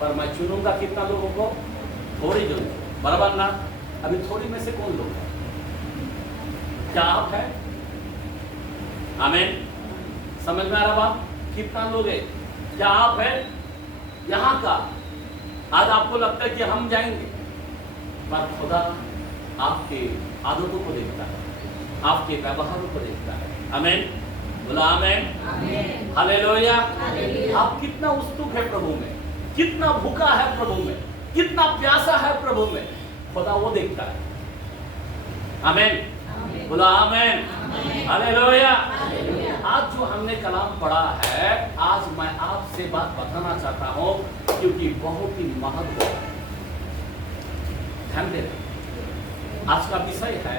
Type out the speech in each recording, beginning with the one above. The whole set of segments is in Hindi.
पर मैं चुनूंगा कितना लोगों को? थोड़ी जो, बराबर ना? अभी थोड़ी में से कौन लोग है? क्या आप है? आमीन। समझ में आ रहा बात? कितना लोग है? क्या आप है यहाँ का? आज आपको लगता है कि हम जाएंगे, पर खुदा आपके आदतों को देखता है, आपके व्यवहारों को देखता है। आमीन। बोला आमीन। हालेलुया। आप कितना उत्सुक है प्रभु में, कितना भूखा है प्रभु में, कितना प्यासा है प्रभु में, खुदा वो देखता है। आमीन। बोला आमीन। हालेलुया। आज जो हमने कलाम पढ़ा है, आज मैं आपसे बात बताना चाहता हूं, क्योंकि बहुत ही महत्व है। ध्यान देना, आज का विषय है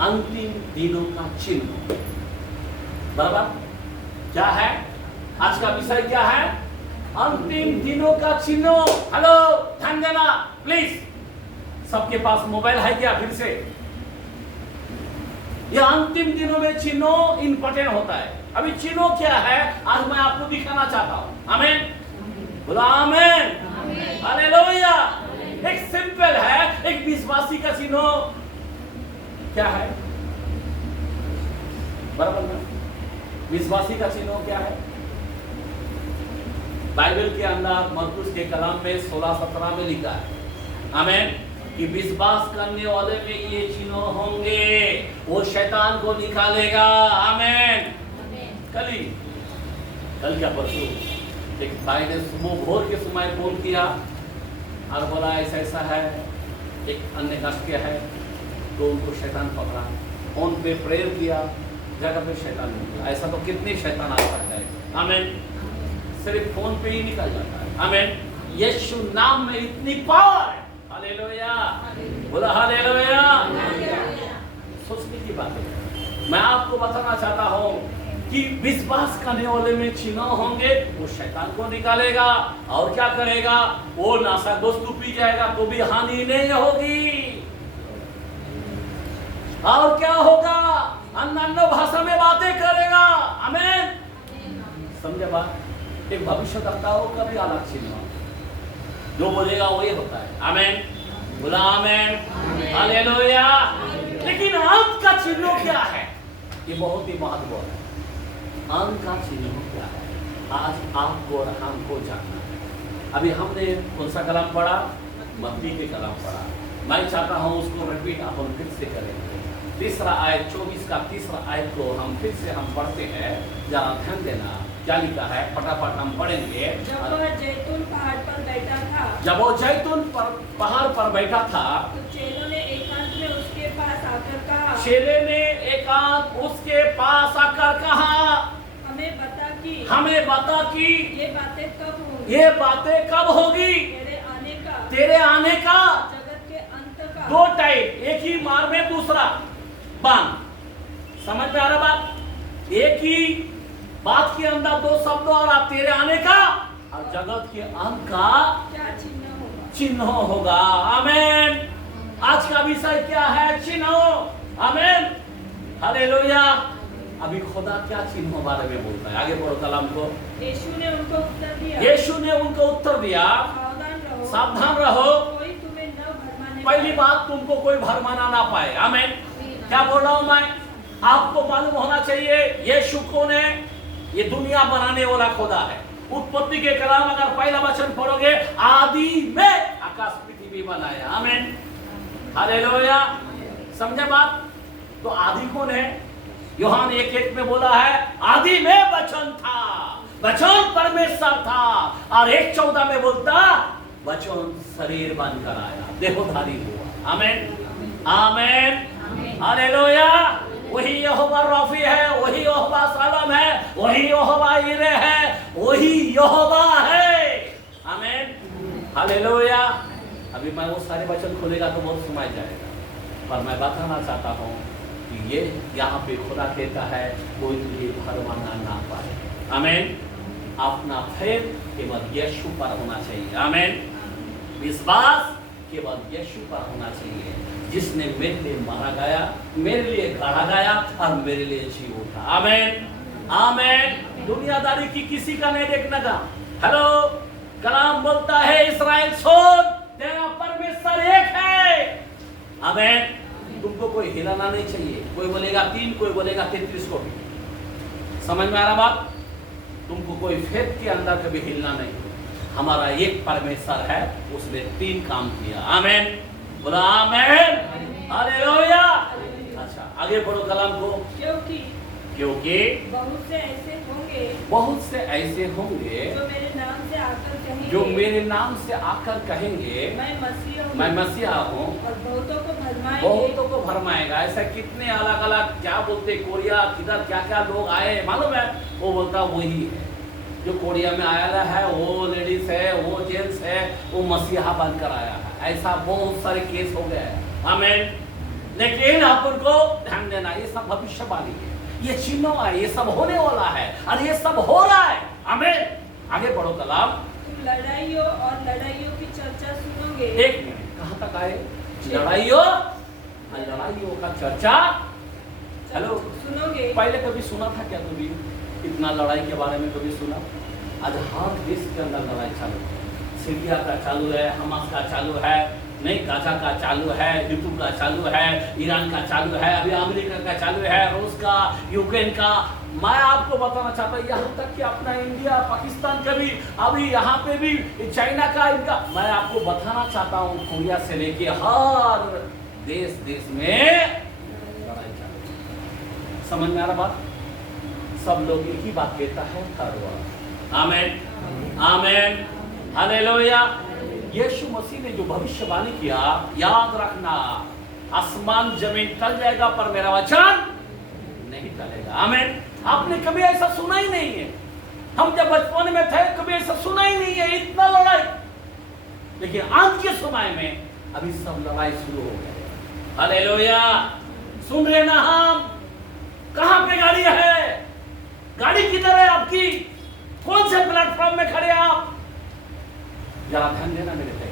अंतिम दिनों का चिन्ह। बराबर? क्या है आज का विषय? क्या है? अंतिम दिनों का चिन्ह। हेलो, ध्यान देना प्लीज। सबके पास मोबाइल है क्या? फिर से यह अंतिम दिनों में चिन्ह इंपॉर्टेंट होता है। अभी चिन्ह क्या है आज मैं आपको दिखाना चाहता हूं। आमीन। बोला आमीन। हालेलुया। एक सिंपल है, एक विश्वासी का चिन्ह क्या है? बराबर ना? विश्वासी का चिन्ह क्या है? बाइबल के अंदर मरकुस के कलाम में 16-17 में लिखा है, आमीन, कि विश्वास करने वाले में ये चिन्ह होंगे, वो शैतान को निकालेगा। आमीन। कल क्या परसों एक भाई ने सुबह भोर के समय फोन किया और बोला ऐसा ऐसा है, एक अन्य कष्ट है, तो उनको शैतान पकड़ा। फोन पे प्रेयर किया, जगह पे शैतान निकला। ऐसा तो कितने शैतान आ सकता है। आमीन। सिर्फ फोन पे ही निकल जाता है। आमीन। यीशु नाम में इतनी पावर है। हालेलुया। बोला हालेलुया। सोचने की बात है। मैं आपको बताना चाहता हूं कि विश्वास करने वाले में चिन्ह होंगे, वो शैतान को निकालेगा। और क्या करेगा? वो नाशागोस्तु पी जाएगा तो भी हानि नहीं होगी। और क्या होगा? अन्य भाषा में बातें करेगा। आमीन। समझे बात? एक भविष्यवक्ताओं का भी अलग चिन्ह, जो बोलेगा वही होता है। आमीन। बोला आमीन। हालेलुया। लेकिन अंत का चिन्ह क्या है? ये बहुत ही महत्वपूर्ण है। अंत का चिन्ह क्या है? आज आपको और हमको जानना है। अभी हमने कौन सा कलाम पढ़ा? मत्ती के कलाम पढ़ा। मैं चाहता हूं उसको रिपीट अपन फिर से करेंगे। तीसरा आयत 24 का तीसरा आयत को हम फिर से पढ़ते हैं। जरा ध्यान देना क्या लिखा है, फटाफट हम पढ़ेंगे। जब वह जैतून पहाड़ पर बैठा था, जब वो जैतून पहाड़ पर बैठा था, तो चेलों ने एकांत में उसके पास आकर कहा, चेले ने एकांत उसके पास आकर कहा, हमें बता कि ये बातें कब होंगी? ये बातें कब होगी? तेरे आने का, जगत के अंत का। दो टाइप, एक ही मार में दूसरा बांध। समझ में आ रहा बात? एक ही बात के अंदर दो शब्द, और आप तेरे आने का और जगत के अंत का क्या चिन्ह होगा? चिन्ह होगा। आमीन। आज का विषय क्या है? चिन्ह। आमीन। हालेलुया। अभी खुदा क्या चिन्ह बारे में बोलता है? आगे पढ़ो कलाम को। यीशु ने उनको उत्तर दिया, यीशु ने उनको उत्तर दिया, सावधान रहो, कोई तुम्हें न भरमाने पहली बात, तुमको कोई भरमाना ना पाए। आमीन। क्या बोल रहा हूं मैं? आपको मालूम होना चाहिए यीशु कौन है। ये दुनिया बनाने वाला खुदा है। उत्पत्ति के कलाम अगर पहला वचन पढ़ोगे, आदि में आकाश पृथ्वी बनाया। आमीन। हालेलुया। समझे बात? तो आदि कौन है? यूहन्ना 1:1 में बोला है, आदि में वचन था, वचन परमेश्वर था। और 1:14 में बोलता, वचन शरीर बनकर आया, देहधारी हुआ। आमीन। आमीन। हालेलुया। वही यहोवा रफी है, वही यहोवा शालोम है, वही यहोवा यिरे है, वही यहोवा है। आमीन। हालेलुया। अभी मैं वो सारे वचन खोलेगा तो बहुत समय जाएगा, पर मैं बताना चाहता हूं कि ये यहाँ पे खुदा कहता है, कोई भी भरमाना ना पाए। आमीन। अपना फेथ केवल यीशु पर होना चाहिए। आमीन। विश्वास केवल यीशु पर होना चाहिए, जिसने मेरे लिए मारा गया, मेरे लिए गाड़ा गया और मेरे लिए जी उठा। आमीन। आमीन। दुनियादारी की किसी का नहीं देखने का। हेलो, कलाम बोलता इस्राएल सुन, तेरा परमेश्वर एक है। आमीन। तुमको कोई हिलाना नहीं चाहिए। कोई बोलेगा 3, कोई बोलेगा 33 को भी। समझ में आ रहा बात? तुमको कोई फेथ के अंदर कभी हिलना नहीं। हमारा एक परमेश्वर है, उसने 3 काम किया। आमीन। बोला आमीन। हालेलुया। अच्छा, आगे बढ़ो कलाम को। क्योंकि बहुत से ऐसे होंगे जो मेरे नाम से आकर कहेंगे, जो मेरे नाम से आकर कहेंगे मैं मसीहा हूँ, और बहुतों को भरमाएगा। ऐसा कितने अलग अलग क्या बोलते, कोरिया किधर क्या क्या लोग आए मालूम है? वो बोलता वही है जो कोरिया में आया है, वो लेडीज है, वो जेंट्स है, वो मसीहा बनकर आया है। ऐसा बहुत सारे केस हो गए हैं। आमीन। लेकिन अपन को ध्यान देना, ये सब भविष्यवाणी है, ये चिन्ह है, ये सब होने वाला है और ये सब हो रहा है। आमीन। आगे बढ़ो कलाम। तुम लड़ाइयों की चर्चा सुनोगे। एक मिनट, कहाँ तक आए? लड़ाइयों का चर्चा हेलो सुनोगे। पहले कभी सुना था क्या? कभी इतना लड़ाई के बारे में कभी सुना? आज हर देश के अंदर लड़ाई चालू है। सीरिया का चालू है, हमास का चालू है, नहीं गाजा का चालू है, यूट्यूब का चालू है, ईरान का चालू है, अभी अमेरिका का चालू है, रूस का, यूक्रेन का। मैं आपको बताना चाहता हूँ, यहाँ तक कि अपना इंडिया पाकिस्तान का भी, अभी यहाँ पे भी चाइना का, इनका मैं आपको बताना चाहता हूँ, कोरिया से लेके हर देश में लड़ाई चालू है। समझ में आ रहा बात? सब लोग एक ही बात कहता है, थर्ड। आमीन। आमीन। हालेलुया। यीशु मसीह ने जो भविष्यवाणी किया, याद रखना, आसमान जमीन टल जाएगा पर मेरा वचन नहीं टलेगा। आमीन। आपने कभी ऐसा सुना ही नहीं है। हम जब बचपन में थे कभी ऐसा सुना ही नहीं है, इतना लड़ाई। लेकिन आज के समय में अभी सब लड़ाई शुरू हो गई। हालेलुया। सुन रहे ना? हम कहां पे गाड़ी है? गाड़ी किधर है आपकी? कौन से प्लेटफॉर्म में खड़े आप? जरा ध्यान देना मेरे पे।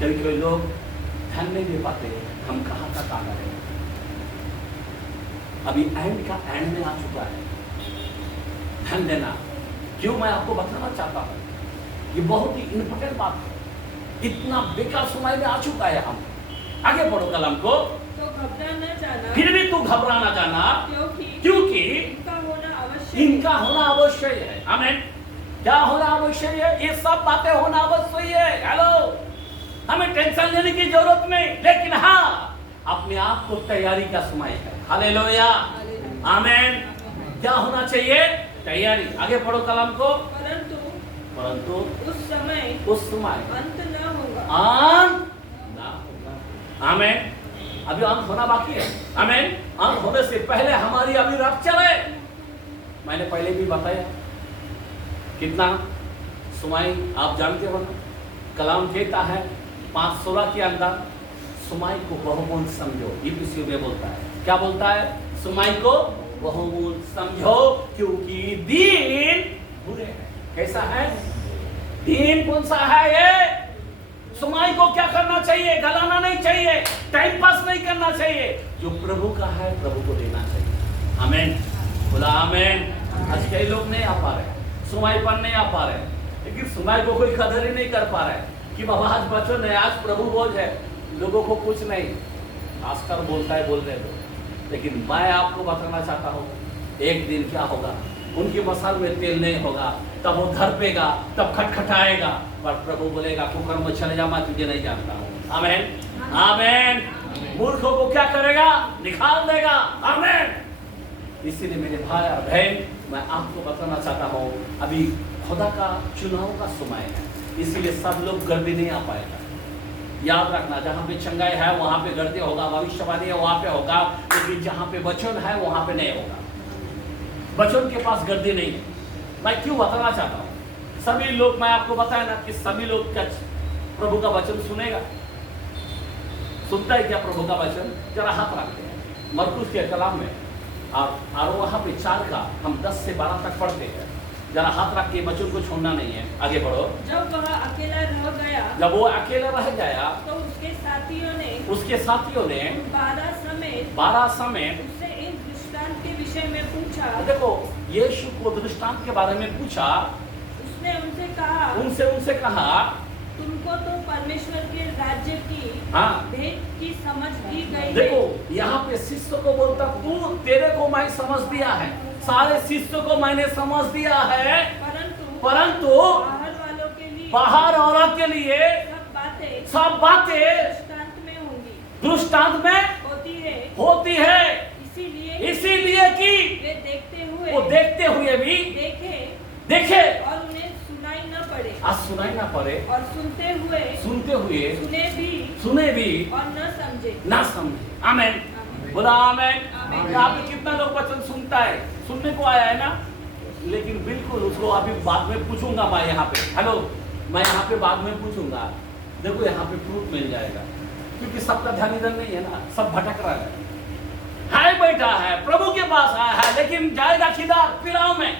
कभी कोई लोग ध्यान नहीं दे पाते, हम कहां तक आ गए। अभी एंड का एंड में आ चुका है। ध्यान देना। क्यों मैं आपको बताना चाहता हूं, ये बहुत ही इंपॉर्टेंट बात है। इतना बेकार समय में आ चुका है हम। आगे बढ़ो कलम को। तो घबरा न जाना, फिर भी तू घबरा ना जाना, क्योंकि इनका होना आवश्यक है। आमीन। क्या होना आवश्यक है? ये सब बातें होना आवश्यक है। हेलो, हमें टेंशन लेने की जरूरत नहीं, लेकिन हाँ अपने आप को तैयारी का समय है। हालेलुया। आमीन। क्या होना चाहिए? तैयारी। आगे पढ़ो कलम को। परंतु उस समय अंत न होगा। आमीन। अभी अंत होना बाकी है। आमीन। अंत होने से पहले हमारी अभी रप्चर है। मैंने पहले भी बताया कितना समय आप जानते हो ना। कलाम कहता है 5:16 के अंदर समय को बहुमूल समझो। इसी में बोलता है, क्या बोलता है? समय को बहुमूल समझो क्योंकि दिन बुरे हैं। कैसा है दिन? कौन सा है ये? समय को क्या करना चाहिए? गलाना नहीं चाहिए, टाइम पास नहीं करना चाहिए। जो प्रभु का है प्रभु को देना चाहिए। आमीन। बोला आमीन। आज कई लोग नहीं आ पा रहे, समय पर नहीं आ पा रहे, लेकिन समय को कोई कदर ही नहीं कर पा रहे कि बाबा आज बचन है, आज प्रभु बोझ है। लोगों को कुछ नहीं, आस्कर बोलता है, बोल रहे तो। लेकिन मैं आपको बताना चाहता हूँ, एक दिन क्या होगा, उनकी मसाल में तेल नहीं होगा, तब वो धड़पेगा, तब खटखटाएगा, पर प्रभु बोलेगा कुकर में चले जा, मैं तुझे नहीं जानता हूँ। आमीन। आमीन। मूर्खों को क्या करेगा? निकाल देगा। आमीन। इसीलिए मेरे भाई और बहन, मैं आपको बताना चाहता हूँ, अभी खुदा का चुनाव का समय है, इसीलिए सब लोग गर्दी नहीं आ पाएगा। याद रखना, जहाँ पे चंगाई है वहाँ पे गर्दी होगा, भविष्यवाणी है वहाँ पे होगा, लेकिन जहाँ पे वचन है वहाँ पे नहीं होगा। वचन के पास गर्दी नहीं है। मैं क्यों बताना चाहता हूँ, सभी लोग, मैं आपको बताया ना कि सभी लोग क्या प्रभु का वचन सुनेगा? सुनता है क्या प्रभु का वचन? जरा हाथ रखते हैं मरकुस के कलाम में, और वहाँ पे 4 का हम 10 से 12 तक पढ़ते हैं। जरा हाथ रख के, बच्चों को छोड़ना नहीं है। आगे बढ़ो। जब वह अकेला रह गया, जब वो अकेला रह गया, तो उसके साथियों ने 12 समेत उससे इन दृष्टांत के विषय में पूछा। देखो, यीशु को दृष्टांत के बारे में पूछा। उसने उनसे कहा, उनसे कहा तुमको तो परमेश्वर के राज्य की हाँ भेद की समझ दी गई है। देखो यहाँ पे शिष्य को बोलता तू, तेरे को मैं समझ दिया है, सारे शिष्यों को मैंने समझ दिया है, परंतु बाहर वालों के लिए बाहर औरत के लिए सब बातें दृष्टांत में होंगी, दृष्टांत में होती है, इसीलिए कि वो देखते हुए भी देखे और उन्हें सुनाई न पड़े, सुनाई ना पड़े, और सुनते हुए सुने भी और न समझे। आमेन, बोला आमेन। यहाँ पे कितना लोग वचन सुनता है, सुनने को आया है ना, लेकिन बिल्कुल उसको अभी बाद में पूछूंगा मैं यहाँ पे, हेलो मैं यहाँ पे बाद में पूछूंगा। देखो यहाँ पे फ्रूट मिल जाएगा, क्योंकि सबका ध्यान इधर नहीं है ना, सब भटक रहा है बैठा है, प्रभु के पास आया है, लेकिन जाएगा किधर? पीड़ाओं में,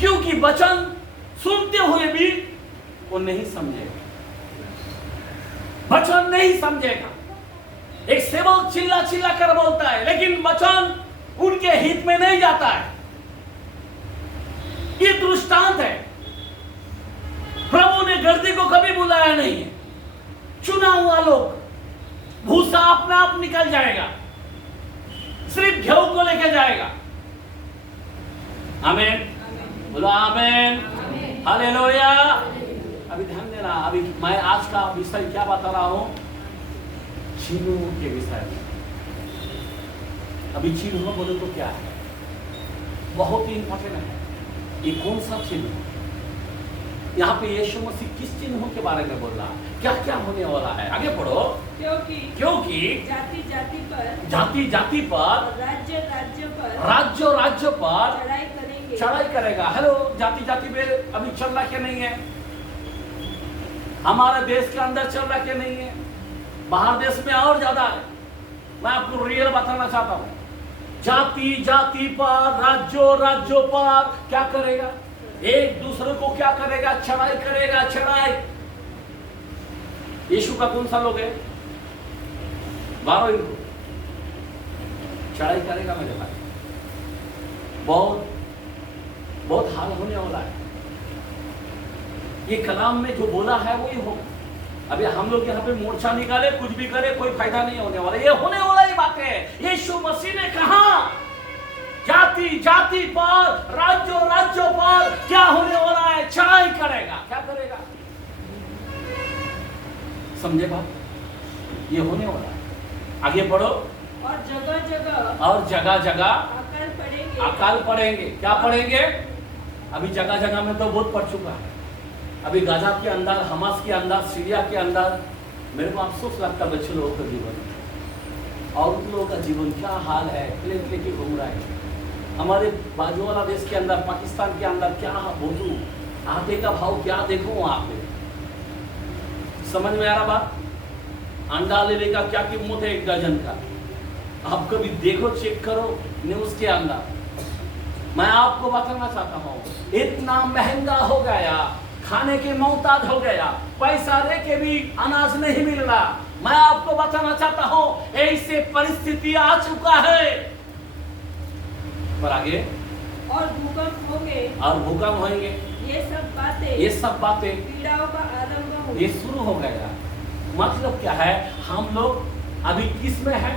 क्योंकि वचन सुनते हुए भी वो नहीं समझेगा, वचन नहीं समझेगा। एक सेवक चिल्ला चिल्ला कर बोलता है, लेकिन वचन उनके हित में नहीं जाता है। ये दृष्टांत है, प्रभु ने गर्दी को कभी बुलाया नहीं है, चुना हुआ लोग, भूसा अपने आप निकल जाएगा, सिर्फ गेहूं को लेके जाएगा। आमीन, बोलो आमीन, हालेलुया। अभी ध्यान देना, अभी मैं आज का विषय क्या बता रहा हूं? चिन्हों के विषय में। अभी चिन्ह बोले तो क्या है? बहुत ही इंपॉर्टेंट है। ये कौन सा चिन्ह? यहाँ पे यीशु मसीह किस चिन्हों के बारे में बोल रहा है, क्या क्या होने वाला है? आगे पढ़ो। क्योंकि जाति जाति पर राज्य पर चढ़ाई करेगा। हेलो, जाति पे अभी चल रहा क्या नहीं है? हमारे देश के अंदर चल रहा क्या नहीं है? बाहर देश में और ज्यादा है। मैं आपको रियल बताना चाहता हूँ, जाति पर, राज्यों पर क्या करेगा? एक दूसरे को क्या करेगा? चढ़ाई करेगा, चढ़ाई। यीशु का कौन सा लोग है? 12 इनको चढ़ाई करेगा मेरे भाई। बहुत हाल होने वाला है। ये कलाम में जो बोला है वही हो। अभी हम लोग यहाँ पे मोर्चा निकाले, कुछ भी करे, कोई फायदा नहीं होने वाला। ये होने वाला ही बात है। यीशु मसीह ने कहा जाति पर, राज्यों पर क्या होने वाला है? चढ़ाई करेगा। क्या करेगा? समझे बात? ये होने वाला है। आगे पढ़ो। और जगह जगह अकाल पड़ेंगे। क्या पड़ेंगे? अभी जगह जगह में तो बहुत पड़ चुका है। अभी गाजा के अंदर, हमास के अंदर, सीरिया के अंदर, मेरे को अफसोस लगता है बच्चे लोगों का जीवन और उन लोगों का जीवन क्या हाल है। प्लेन लेके घूम रहा है। हमारे बाजू वाला देश के अंदर, पाकिस्तान के अंदर क्या बोलूं, आटे का भाव क्या देखो वहां पे। समझ में आ रहा बात? अंडा लेने का क्या कीमत है 1 दर्जन का? आप कभी देखो, चेक करो न्यूज के अंदर। मैं आपको बताना चाहता हूँ, इतना महंगा हो गया, खाने के मोहताज हो गया, पैसा दे के भी अनाज नहीं मिल रहा। मैं आपको बताना चाहता हूँ, ऐसे परिस्थिति आ चुका है। पर आगे और भूकंप होंगे। ये सब बातें पीड़ाओं का आरंभ होगा। ये शुरू हो गया। मतलब क्या है? हम लोग अभी किस में है?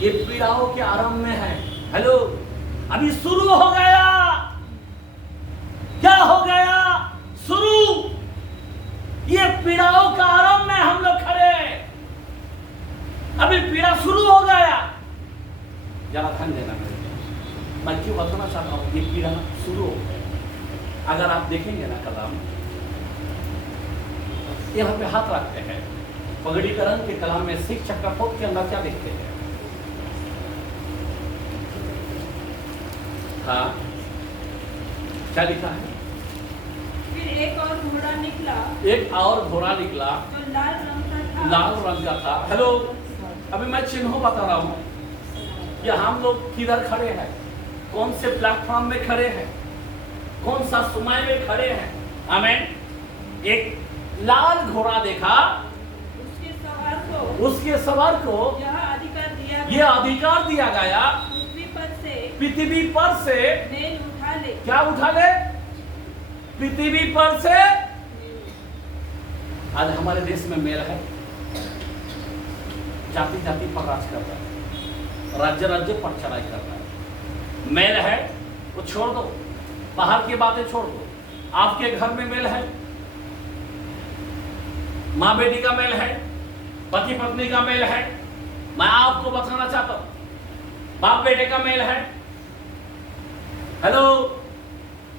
ये पीड़ाओं के आरंभ में है। हेलो, अभी शुरू हो गया। क्या हो गया? शुरू। ये पीड़ाओं का आरंभ में हम लोग खड़े। अभी पीड़ा शुरू हो गया। जरा ध्यान देना। मैं क्यों बताना चाहता हूँ? ये पीड़ा शुरू हो गया। अगर आप देखेंगे ना कलाम, यहाँ पे हाथ रखते हैं, पगड़ीकरण के कलाम में सिख चक्रफोट के अंदर क्या देखते हैं? हाँ, क्या लिखा है? फिर एक और घोड़ा निकला जो लाल रंग का था। हेलो, अभी मैं चिन्हों बता रहा हूँ कि हम लोग किधर खड़े हैं, कौन से प्लेटफॉर्म में खड़े हैं, कौन सा समय में खड़े हैं। आमीन। एक लाल घोड़ा देखा, उसके सवार को यह अधिकार दिया गया, पृथ्वी पर से क्या उठा ले? पृथ्वी पर से। आज हमारे देश में मेल है, जाति जाति पर राज कर रहा है, राज्य राज्य पर चढ़ाई कर रहा है। मेल है वो छोड़ दो, बाहर की बातें छोड़ दो। आपके घर में मेल है, माँ बेटी का मेल है, पति पत्नी का मेल है। मैं आपको बताना चाहता हूं, बाप बेटे का मेल है। हेलो,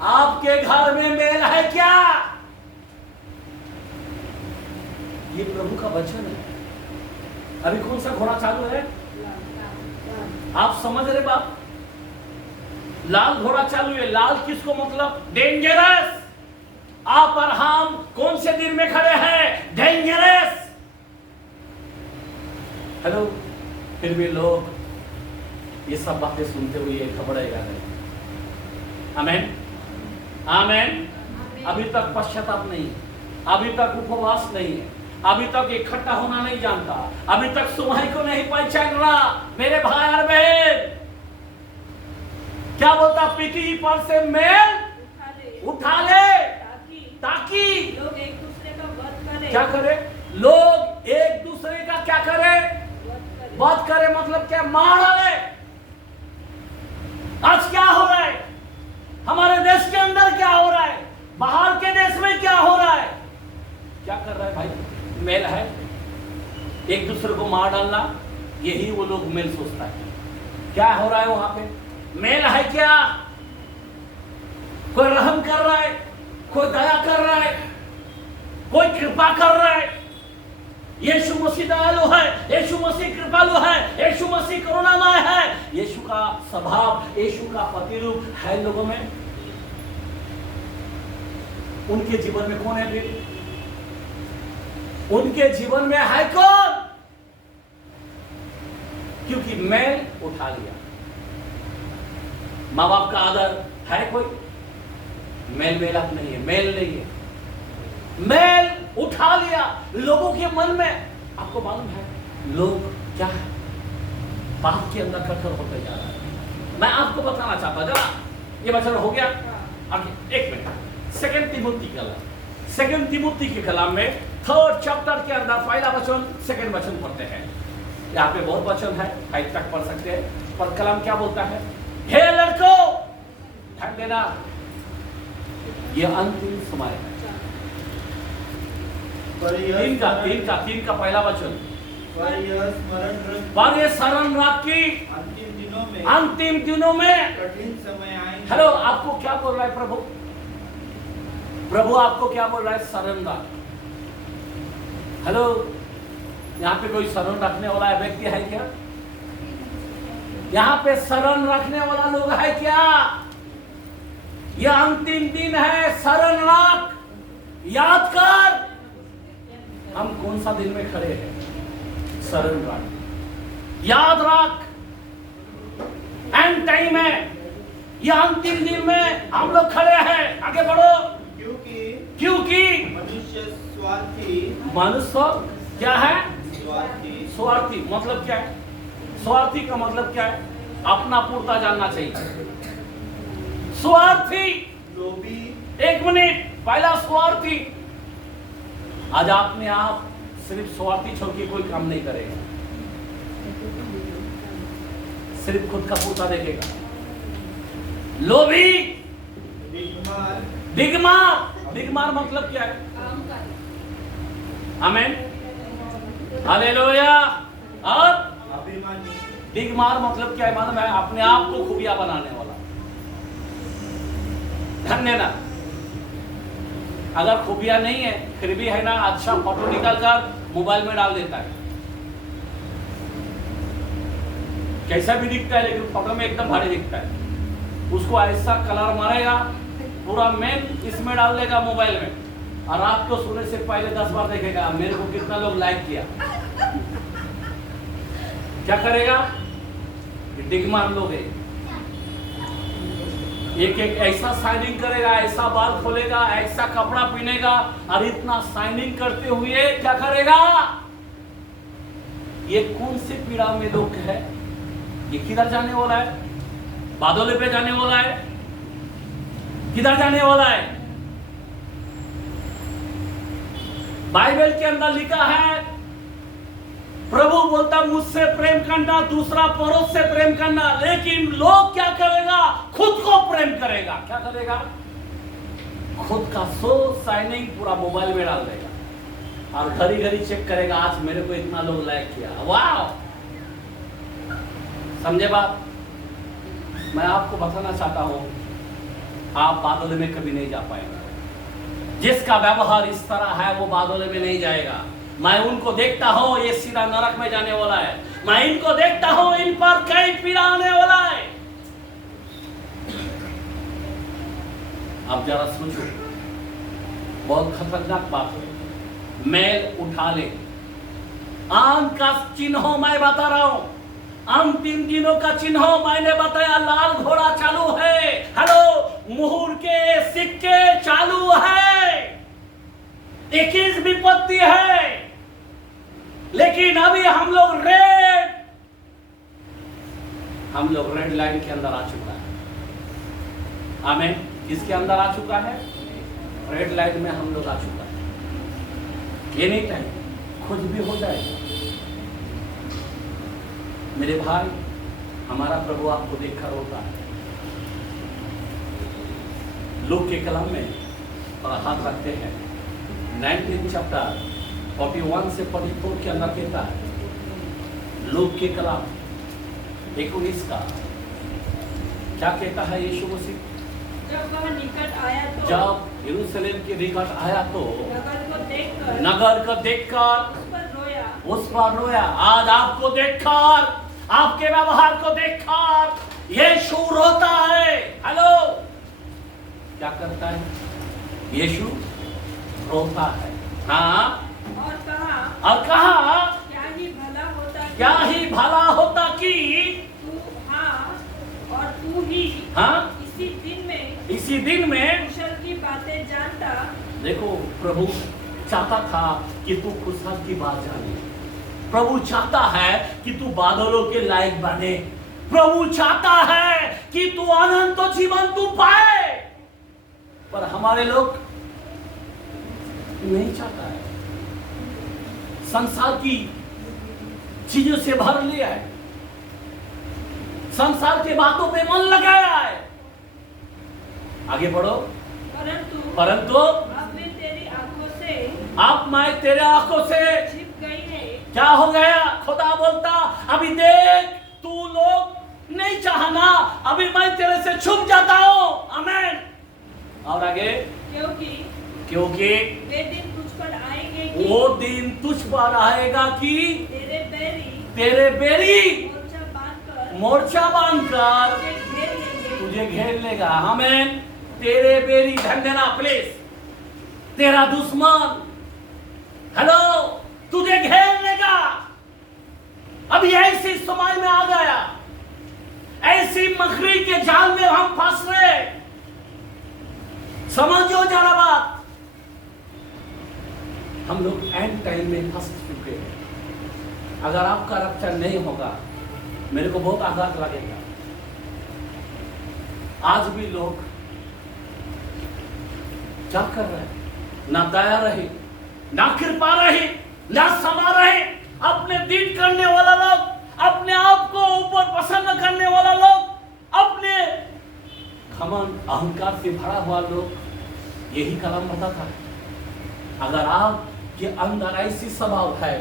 आपके घर में मेल है क्या? ये प्रभु का वचन है। अभी कौन सा घोड़ा चालू है? आप समझ रहे बाप? लाल घोड़ा चालू है। लाल किसको मतलब? डेंजरस। आप और हम कौन से दिन में खड़े हैं? डेंजरस। हेलो, फिर भी लोग ये सब बातें सुनते हुए घबराएगा नहीं। आमेन, आमेन। अभी तक पश्चाताप नहीं, अभी तक उपवास नहीं है, अभी तक इकट्ठा होना नहीं जानता, अभी तक सुमाई को नहीं पहचान रहा। मेरे भाई और बहन, क्या बोलता? पृथ्वी पर से मेल उठा ले ताकि लोग एक दूसरे का वध करें। क्या करे? लोग एक दूसरे का क्या करे? वध करे मतलब क्या? मार डाले। आज क्या हो रहा है हमारे देश के अंदर? क्या हो रहा है बाहर के देश में? क्या हो रहा है? क्या कर रहा है भाई? मेल है, एक दूसरे को मार डालना, यही वो लोग मेल सोचता है। क्या हो रहा है वहां पे? मेल है क्या? कोई रहम कर रहा है, कोई दया कर रहा है, कोई कृपा कर रहा है। यीशु मसीह दयालु है, यीशु मसीह कृपालु है, यीशु मसीह करुणामय है। यीशु का स्वभाव, यीशु का प्रतिरूप है लोगों में। उनके जीवन में कौन है फिर? उनके जीवन में है कौन? क्योंकि मेल उठा लिया। माँ बाप का आदर है कोई? मेल मेलाप नहीं है, मेल नहीं है, मेल उठा लिया। लोगों के मन में, आपको मालूम है लोग क्या है? पाप के अंदर कठोर होते जा रहा है। मैं आपको बताना चाहता, जरा ये वचन हो गया आगे। एक मिनट, सेकंड तिमुथी के कलाम में 3rd चैप्टर के अंदर पहला वचन, सेकंड वचन पढ़ते हैं। यहाँ पे बहुत वचन है, 5 तक पढ़ सकते हैं, पर कलाम क्या बोलता है? हे लड़कों, ध्यान देना, ये अंतिम समय है। तीन का पहला वचन, पर ये स्मरण रख कि अंतिम दिनों में कठिन समय आएंगे। हेलो, आपको क्या बोल रहा है प्रभु? प्रभु आपको क्या बोल रहा है? शरण रख। हेलो, यहाँ पे कोई शरण रखने वाला व्यक्ति है क्या? यहाँ पे शरण रखने वाला लोग है क्या? यह अंतिम दिन है, शरण रख, याद कर। हम कौन सा दिन में खड़े हैं? शरण रख, याद रख, एंड टाइम है, यह अंतिम दिन में हम लोग खड़े हैं। आगे बढ़ो। क्योंकि मनुष्य क्या है? स्वार्थी। मतलब क्या है? स्वार्थी का मतलब क्या है? अपना पूर्ता जानना चाहिए। स्वार्थी, एक मिनट, पहला स्वार्थी। आज आपने आप सिर्फ स्वार्थी छोड़ के कोई काम नहीं करेगा, सिर्फ खुद का पूर्ता देखेगा। लोभी, दिगमार मतलब क्या है? आमेन, हालेलुया। और दिगमार मतलब क्या है? मालूम है? अपने आप को खूबिया बनाने वाला। ध्यान देना, अगर खूबिया नहीं है फिर भी है ना, अच्छा फोटो निकाल कर मोबाइल में डाल देता है, कैसा भी दिखता है लेकिन फोटो में एकदम भारी दिखता है। उसको ऐसा कलर मारेगा, पूरा मेन इसमें डाल देगा मोबाइल में, और रात को सोने से पहले 10 बार देखेगा मेरे को कितना लोग लाइक किया। क्या करेगा? दिगमार लोग है। एक ऐसा साइनिंग करेगा, ऐसा बाल खोलेगा, ऐसा कपड़ा पहनेगा, और इतना साइनिंग करते हुए क्या करेगा? ये कौन से पीड़ा में लोग है? ये किधर जाने वाला है? बादलों पे जाने वाला है? किधर जाने वाला है? बाइबल के अंदर लिखा है, प्रभु बोलता मुझसे प्रेम करना, दूसरा पड़ोस से प्रेम करना, लेकिन लोग क्या करेगा? खुद को प्रेम करेगा। क्या करेगा? खुद का साइनिंग पूरा मोबाइल में डाल देगा और घड़ी घड़ी चेक करेगा, आज मेरे को इतना लोग लाइक किया। वाह, समझे बात? मैं आपको बताना चाहता हूं, आप बादल में कभी नहीं जा पाएंगे। जिसका व्यवहार इस तरह है वो बादल में नहीं जाएगा। मैं उनको देखता हूं, ये सीधा नरक में जाने वाला है। मैं इनको देखता हूं, इन पर कई पीड़ा आने वाला है। अब जरा सोचो, बहुत खतरनाक बात है। मैल उठा ले, आम का चिन्ह मैं बता रहा हूं, अंतिम दिनों का चिन्ह मैंने बताया। लाल घोड़ा चालू है, हेलो, मुहूर के सिक्के चालू है, 21 विपत्ति है, लेकिन अभी हम लोग रेड लाइन के अंदर आ चुका है। आमीन। किसके अंदर आ चुका है? रेड लाइन में हम लोग आ चुका है। ये नहीं टाइम कुछ भी हो जाएगा। मेरे भाई, हमारा प्रभु आपको देखकर रोता है। लूक के कलम में और हाथ रखते हैं, 19 चैप्टर 41 से 44 के अंदर कहता है, लूक के कलम 19 का क्या कहता है यीशु मसीह? जब वह निकट आया तो, जब यरूशलेम के निकट आया तो नगर को देखकर उस पर रोया। आज आपको देखकर, आपके व्यवहार को देखकर यीशु रोता है। हेलो, क्या करता है? यीशु रोता है। हाँ, और कहा क्या ही भला होता कि तू ही हाँ इसी दिन में कुशल की बातें जानता। देखो, प्रभु चाहता था कि तू कुशल की बात जाने। प्रभु चाहता है कि तू बादलों के लायक बने। प्रभु चाहता है कि तू अनंत जीवन तू पाए, पर हमारे लोग नहीं चाहता है। संसार की चीजों से भर लिया है, संसार के बातों पे मन लगाया है। आगे बढ़ो। परंतु अब मैं तेरी आंखों से छिप गई है। क्या हो गया? खुदा बोलता, अभी देख, तू लोग नहीं चाहना, अभी मैं तेरे से छुप जाता हूं। आमीन। और आगे, क्योंकि वे दिन तुझ पर आएंगे कि वो दिन तुझ पर आएगा कि तेरे बैरी मोर्चा बांधकर तुझे घेर लेगा। आमीन। तेरे बैरी, ध्यान देना प्लीज, तेरा दुश्मन, हेलो, तुझे घेर लेगा। अभी ऐसी समय में आ गया, ऐसी मकड़ी के जाल में हम फंस रहे। समझो जरा बात, हम लोग एंड टाइम में फंस चुके हैं। अगर आपका रक्षा नहीं होगा, मेरे को बहुत आघात लगेगा। आज भी लोग क्या कर रहे हैं? ना दया रहे, ना कृपा रहे, ना क्षमा रहे। अपने दिन करने वाला लोग, अपने आप को ऊपर प्रसन्न करने वाला लोग, अपने घमंड अहंकार से भरा हुआ लोग, यही कलम बताता है। अगर आपके अंदर ऐसी स्वभाव है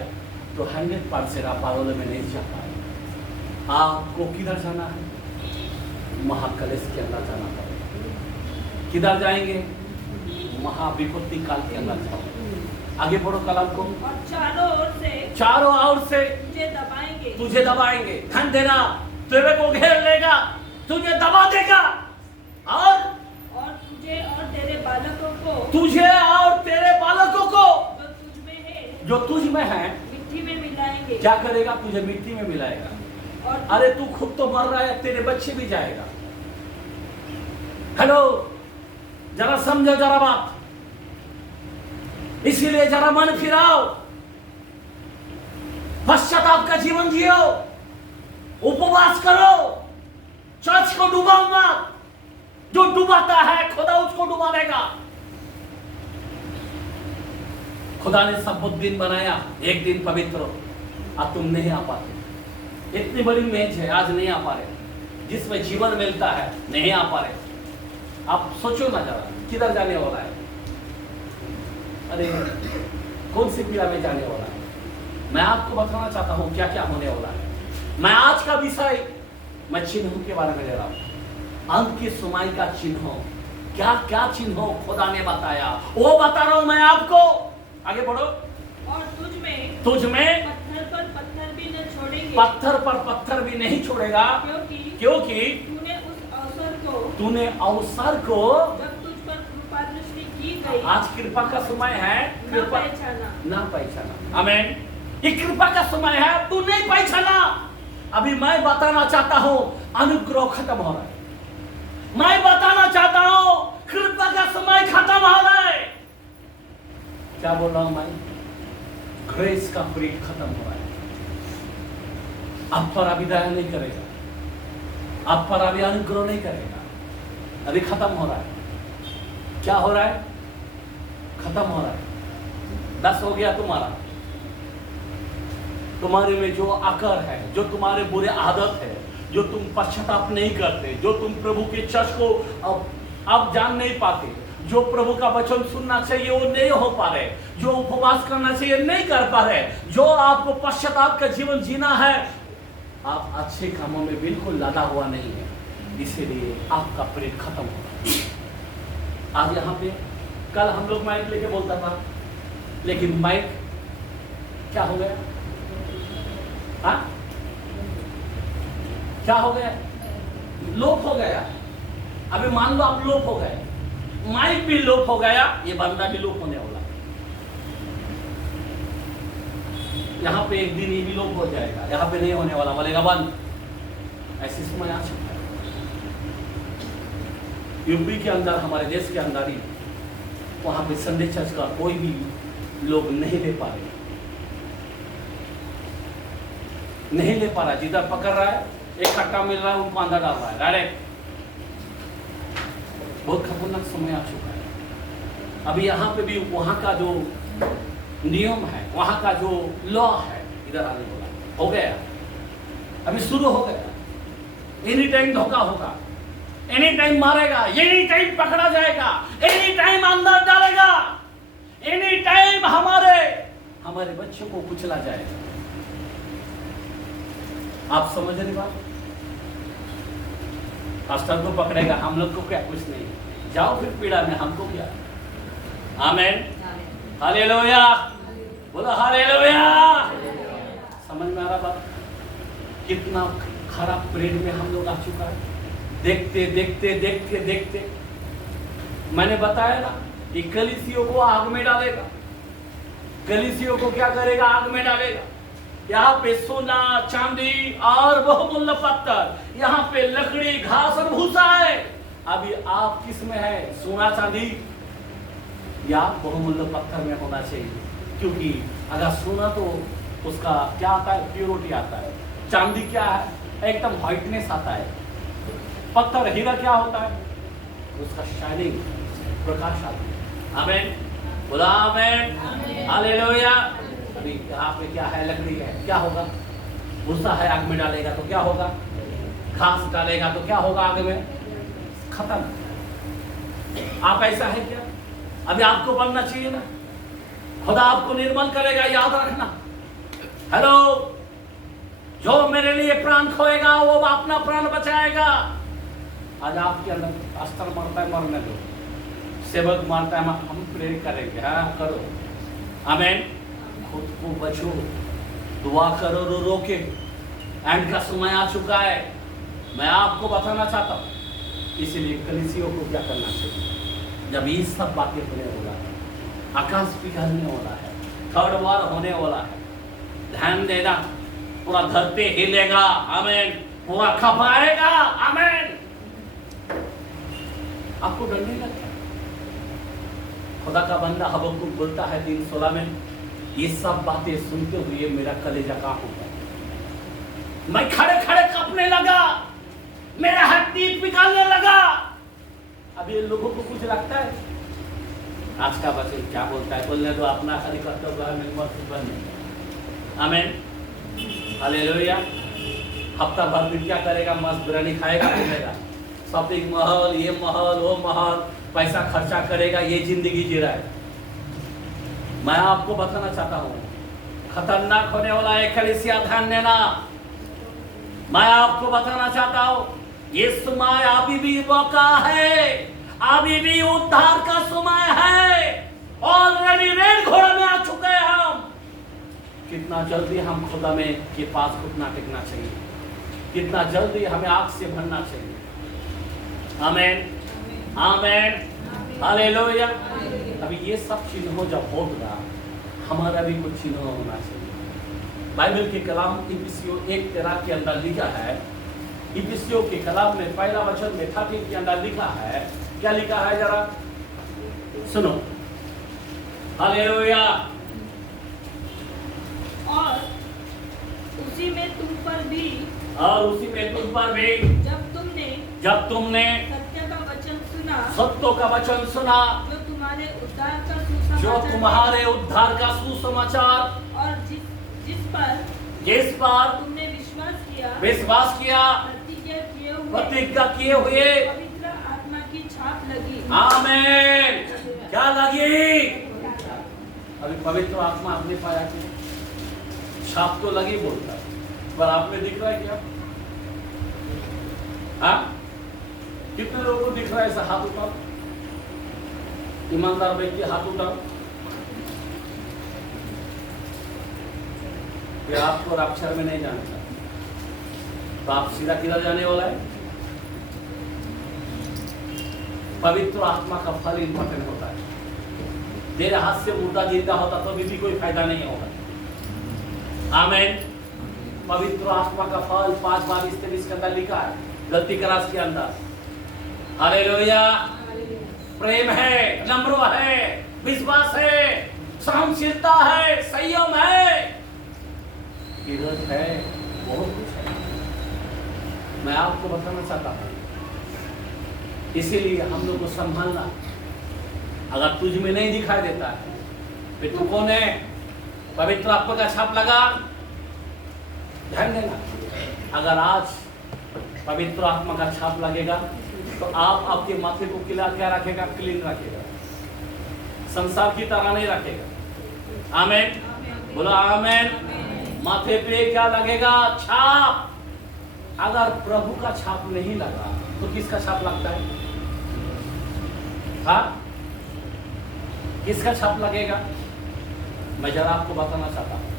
तो 100% आप पागल में नहीं जा पाए। आपको किधर जाना है? महाकलेश के अंदर जाना पड़ेगा। किधर जाएंगे? महाविपत्ति काल के अंदर जाओ। आगे बढ़ो कलम को। और चारों ओर से तुझे दबाएंगे। ध्यान देना, तेरे को घेर लेगा, तुझे दबा देगा, और तुझे और तेरे बालकों को जो तुझ में है मिट्टी में मिलाएंगे। क्या करेगा? तुझे मिट्टी में मिलाएगा। और अरे तू खुद तो मर रहा है, तेरे बच्चे भी जाएगा। हेलो, जरा समझो जरा बात। इसीलिए जरा मन फिराओ, पश्चाताप का जीवन जियो, उपवास करो, चर्च को डुबाओ मत। जो डुबाता है खुदा उसको डुबा देगा। खुदा ने सब दिन बनाया, एक दिन पवित्र हो, अब तुम नहीं आ पाते। इतनी बड़ी मेज है, आज नहीं आ पा रहे, जिसमें जीवन मिलता है, नहीं आ पा रहे। आप सोचो ना जरा, किधर जाने वाला है? अरे कौन सी पीड़ा में जाने वाला है? मैं आपको बताना चाहता हूं क्या क्या होने वाला है। मैं आज का विषय, मैं चिन्हों के बारे में ले रहा हूं। अंत के समय का चिन्ह, क्या क्या चिन्ह खुदा ने बताया, वो बता रहा हूं मैं आपको। आगे बढ़ो। और तुझ में पत्थर पर पत्थर भी न छोड़ेंगे, पत्थर पर पत्थर भी नहीं छोड़ेगा, क्योंकि तूने अवसर को जब तुझ पर कृपा दृष्टि की गई, आज कृपा का समय है, कृपा ना पहचाना। आमीन। ये कृपा का समय है, तू नहीं पहचाना। अभी मैं बताना चाहता हूं अनुग्रह खत्म हो रहा है। मैं बताना चाहता हूं कृपा का समय खत्म हो रहा है। क्या बोल रहा हूं मैं? ग्रेस का पीरियड खत्म हो रहा है। अब पर अभी दया नहीं करेगा, अब पर अभी अनुग्रह नहीं करेगा, अभी खत्म हो रहा है। क्या हो रहा है? खत्म हो रहा है। 10 हो गया तुम्हारा। तुम्हारे में जो आकर है, जो तुम्हारे बुरे आदत है, जो तुम पश्चाताप नहीं करते, जो तुम प्रभु के चर्च को अब जान नहीं पाते, जो प्रभु का वचन सुनना चाहिए वो नहीं हो पा रहे, जो उपवास करना चाहिए नहीं कर पा रहे, जो आपको पश्चाताप का जीवन जीना है, आप अच्छे कामों में बिल्कुल लगा हुआ नहीं है, इसीलिए आपका पीरियड खत्म होगा। आज यहाँ पे कल हम लोग माइक लेके बोलता था, लेकिन माइक क्या हो गया? हाँ, क्या हो गया? लोप हो गया। अभी मान लो आप लोप हो गए, माइक भी लोप हो गया, ये बंदा भी लोप होने वाला। यहाँ पे एक दिन ये भी लोप हो जाएगा, यहाँ पे नहीं होने वाला, बोलेगा बंद। ऐसी समय आ सकता है। यूपी के अंदर, हमारे देश के अंदर ही, वहां पे संडे चर्च का कोई भी लोग नहीं ले पा रहे, नहीं ले पा रहा। जिधर पकड़ रहा है, एक खट्टा मिल रहा है, उनको अंदर डाल रहा है डायरेक्ट। बहुत खतरनाक समय आ चुका है। अभी यहाँ पे भी वहां का जो नियम है, वहां का जो लॉ है, इधर आने वाला हो गया, अभी शुरू हो गया। एनी टाइम धोखा होगा, एनी टाइम मारेगा, एनी टाइम पकड़ा जाएगा, एनी टाइम अंदर डालेगा, एनी टाइम हमारे बच्चों को कुचला जाएगा। आप समझ रहे बात? पास्टर को पकड़ेगा, हम लोग को क्या? कुछ नहीं। जाओ फिर पीड़ा में, हमको क्या? आमीन, हालेलुया, बोलो हालेलुया। समझ में आ रहा बात? कितना खराब पीरियड में हम लोग आ चुका है। देखते देखते देखते देखते मैंने बताया ना कि कलीसियों को आग में डालेगा। कलीसियों को क्या करेगा? आग में डालेगा। यहाँ पे सोना चांदी और बहुमूल्य पत्थर, यहाँ पे लकड़ी घास और भूसा है। अभी आप किस में है? सोना चांदी या बहुमूल्य पत्थर में होना चाहिए, क्योंकि अगर सोना तो उसका क्या आता है? प्योरिटी आता है। चांदी क्या है? एकदम व्हाइटनेस आता है। पत्थर हीरा क्या होता है? उसका शाइनिंग, प्रकाश आता है। आमीन, बोला आमीन, हालेलुया। अभी यहाँ पे क्या है? लकड़ी है, क्या होगा? भूसा है, आग में डालेगा तो क्या होगा? घास डालेगा तो क्या होगा? आग में खत्म। आप ऐसा है क्या? अभी आपको बनना चाहिए ना। खुदा आपको निर्मल करेगा, याद रखना। हेलो, जो मेरे लिए प्राण खोएगा वो अपना प्राण बचाएगा। आज आपके अंदर अस्त्र मरता है, मरने दो। सेवक मारता है, हम प्रेरित करेंगे। हाँ करो, आमीन। खुद को बचो, दुआ करो, रो रो के। एंड का समय आ चुका है, मैं आपको बताना चाहता हूँ। इसलिए कलीसियों को क्या करना चाहिए? जब ये सब बातें होने वाला है, आकाश पिघलने वाला है, थर्ड वार होने वाला है, ध्यान देना। पूरा धरती हिलेगा, आमीन। पूरा खपाएगा, आमीन। आपको डर नहीं लगता? खुदा का बंदा हबक्कुक बोलता है 3:16 में, ये सब बातें सुनते हुए मेरा कलेजा कांप उठा, मैं खड़े खड़े कांपने लगा, मेरा हड्डी पिघलने लगा। अब ये लोगों को कुछ लगता है? आज का वचन क्या बोलता है? बोलने दो, अपना खाली कर्तव्य है, मेरी मर्जी बनने। आमीन, हालेलुया। हफ्ता भर दिन क्या करेगा? मस्त बिरयानी खाएगा, घूमेगा, शॉपिंग महल, ये महल, वो महल, पैसा खर्चा करेगा, ये जिंदगी जी रहा है। मैं आपको बताना चाहता हूँ, खतरनाक होने वाला है कलीसिया, ध्यान देना। मैं आपको बताना चाहता हूँ, ये समय अभी भी मौका है, अभी भी उद्धार का समय है। ऑलरेडी रेड घोड़े में आ चुके हैं हम। कितना जल्दी हम खुदा में के पास घुटना टेकना चाहिए, कितना जल्दी हमें आग से भरना चाहिए। आमीन, आमीन, हालेलुया। अभी ये सब चिन्हों जब होगा, हमारा भी कुछ चिन्ह होना चाहिए। बाइबल के कलाम इफिसियों 1:13 के अंदर लिखा है, इफिसियों के कलाम में पहला वचन में 13 के अंदर लिखा है, क्या लिखा है जरा सुनो। हालेलुया। और उसी में तुम पर भी, और उसी में तुम पर भी, जब तुमने सत्य का वचन सुना, सत्यों का वचन सुना, जो तुम्हारे उद्धार का सुसमाचार, और जिस पर तुमने विश्वास विश्वास किया, प्रतिज्ञा किए हुए पवित्र आत्मा की छाप लगी। आमीन। क्या लगी? अभी पवित्र आत्मा आपने पाया कि छाप तो लगी बोलता है, पर आप में दिख रहा है क्या? हाँ, कितने लोगों को दिख रहा है? ऐसा हाथ उठाओ, ईमानदार व्यक्ति हाथ उठाओ। ये आपको अक्षर में नहीं जानता, तो आप सीधा किधर जाने वाला है? पवित्र आत्मा का फल इंपॉर्टेंट होता है। तेरे हाथ से मुर्दा जिंदा होता तो भी कोई फायदा नहीं होगा। आमीन। पवित्र आत्मा का फल 5:22-23 के अंदर लिखा है, गलती क्लास के अंदर। हालेलुया। प्रेम है, नम्र है, विश्वास है, सहनशीलता है, संयम है, धीरज है, बहुत कुछ है। मैं आपको बताना चाहता हूँ, इसीलिए हम लोग को संभालना। अगर तुझ में नहीं दिखाई देता है, फिर तू कौन है? पवित्र आत्मा का छाप लगा। ध्यान देना, अगर आज पवित्र आत्मा का छाप लगेगा तो आप आपके माथे को क्या रखेगा? क्लीन रखेगा, संसार की तरह नहीं रखेगा। आमीन, बोलो आमीन। माथे पे क्या लगेगा? छाप। अगर प्रभु का छाप नहीं लगा तो किसका छाप लगता है? हाँ, किसका छाप लगेगा? मैं जरा आपको बताना चाहता हूं।